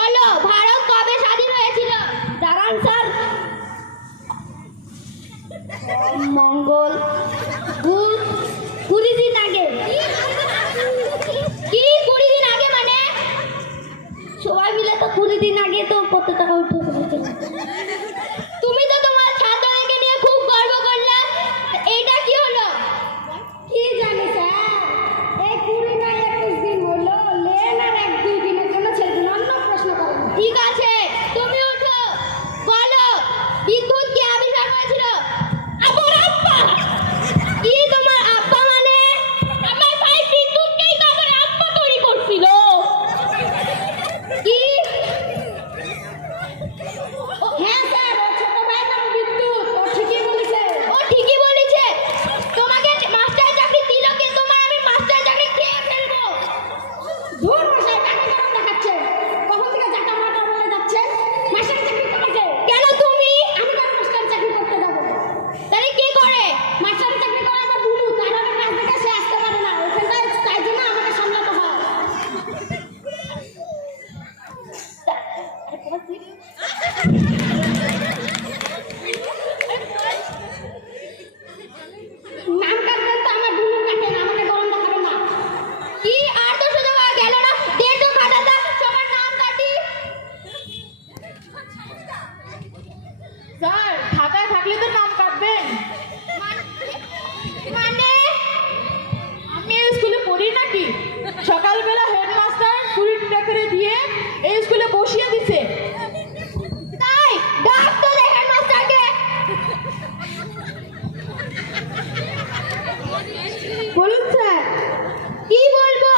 বলো ভারত কবে স্বাধীন হয়েছিল? দাঁড়ান স্যার। মঙ্গল বুধ 20 দিন আগে। কি 20 দিন আগে মানে? সবাই মিলে তো 20 দিন আগে তো পতাকা উঠে ফেলেছিল। তুমি তো তোমার ছাত্রদেরকে নিয়ে খুব গর্ব করলে, এটা কি হলো? কি জানি স্যার, এই 20 না 21 দিন হলো, লেন আর 1-2 দিনের জন্য ছেড়ে অন্য প্রশ্ন করেন। ঠিক আছে, তুমি উঠো, বলো বিদ্যুৎ কে আবিষ্কার করেছিল? আমার আব্বা। কি তোমার আব্বা মানে? আমার ভাই বিদ্যুৎকেই তো আমার আব্বা তৈরি করছিল। কি? হ্যাঁ স্যার, ও ছোট ভাই নাম বিদ্যুৎ, ও ঠিকই বলেছে। ও ঠিকই বলেছে। তোমাকে মাস্টার চাকরি দিল কে? তোমার আমি মাস্টার চাকরি খেয়ে ফেলবো। ধুর মশাই, কাকে কেমন দেখাচ্ছেন? কখন থেকে জাটা মাটা বলে যাচ্ছেন? মাস্টার চাকরি করেছে। কেন তুমি? আমি কেন মাস্টার চাকরি করতে যাবো? তাহলে কে করে? মাস্টার চাকরি করে আমার বুনু, কারণে কাজ থেকে সে আসতে পারে না, ওখানটায় তাই জন্য আমাকে সামলাতে হয়। নাম কাটবেন তো আমার বুনুর কাটেন, আমাকে গরম দেখাবে না। কি আর তো সুযোগ আর গেল না, ডেটও কাটাতা, সবার নাম কাটি। স্যার, ঢাকায় থাকলে তো নাম কাটবেন। মানে আমি এই স্কুলে পড়ি নাকি? সকালবেলা হেডমাস্টার 20 টাকা করে দিয়ে এই স্কুলে বসিয়ে দিছে। তাই ডাক তো দেখেন মাস্টারকে। বলুন স্যার। কি বলবো?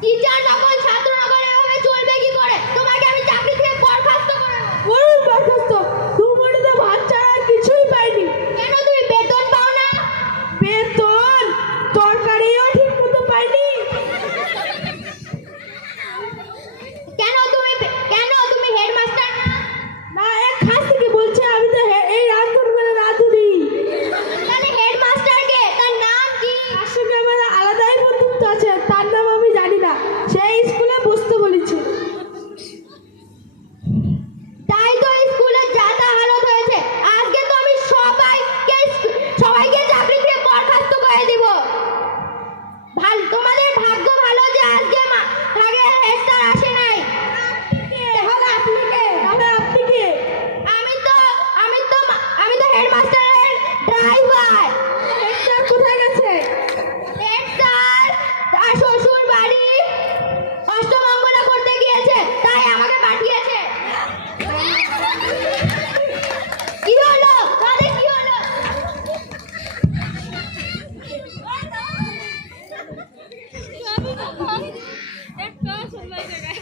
টিচার যখন ছাত্র নগর এভাবে চলবে কি করে? তোমাকে আমি চাকরি থেকে বরখাস্ত করে দেবো। বলুন বরখাস্ত। দুপুরে তো ভাত ছাড়া আর কিছুই পাইনি। কেন তুমি বেতন পাও না? বেতন, তরকারিও ঠিক মতো পাইনি। কেন তুমি হেডমাস্টার না? না, এক খাস থেকে বলছে আমি তো এই রাঁধুনি রাঁধুনি। তাহলে হেডমাস্টার কে? তার নাম কি? তার সঙ্গে আমার আলাদাই বন্ধুত্ব আছে, তার নাম আমি জানি না। সেই স্কুলে বসতে বলেছে। তাই তো স্কুলে যা তা হালত হয়েছে। আজকে তো আমি সবাইকে চাকরি থেকে বরখাস্ত করে দিব। তোমাদের ভাগ্য ভালো যে আজকে আগে হেডস্যার আসে নাই। তাহলে আপনি কে? তাহলে আপনি কে? আমি তো হেডমাস্টারের ড্রাইভার। হেডস্যার কোথায় গেছে? হেডস্যার তার শ্বশুর বাড়ি অষ্টমঙ্গলা করতে গিয়েছে, তাই আমাকে পাঠিয়েছে। কি হলো? তাহলে কি হলো? একটা সময় জায়গায়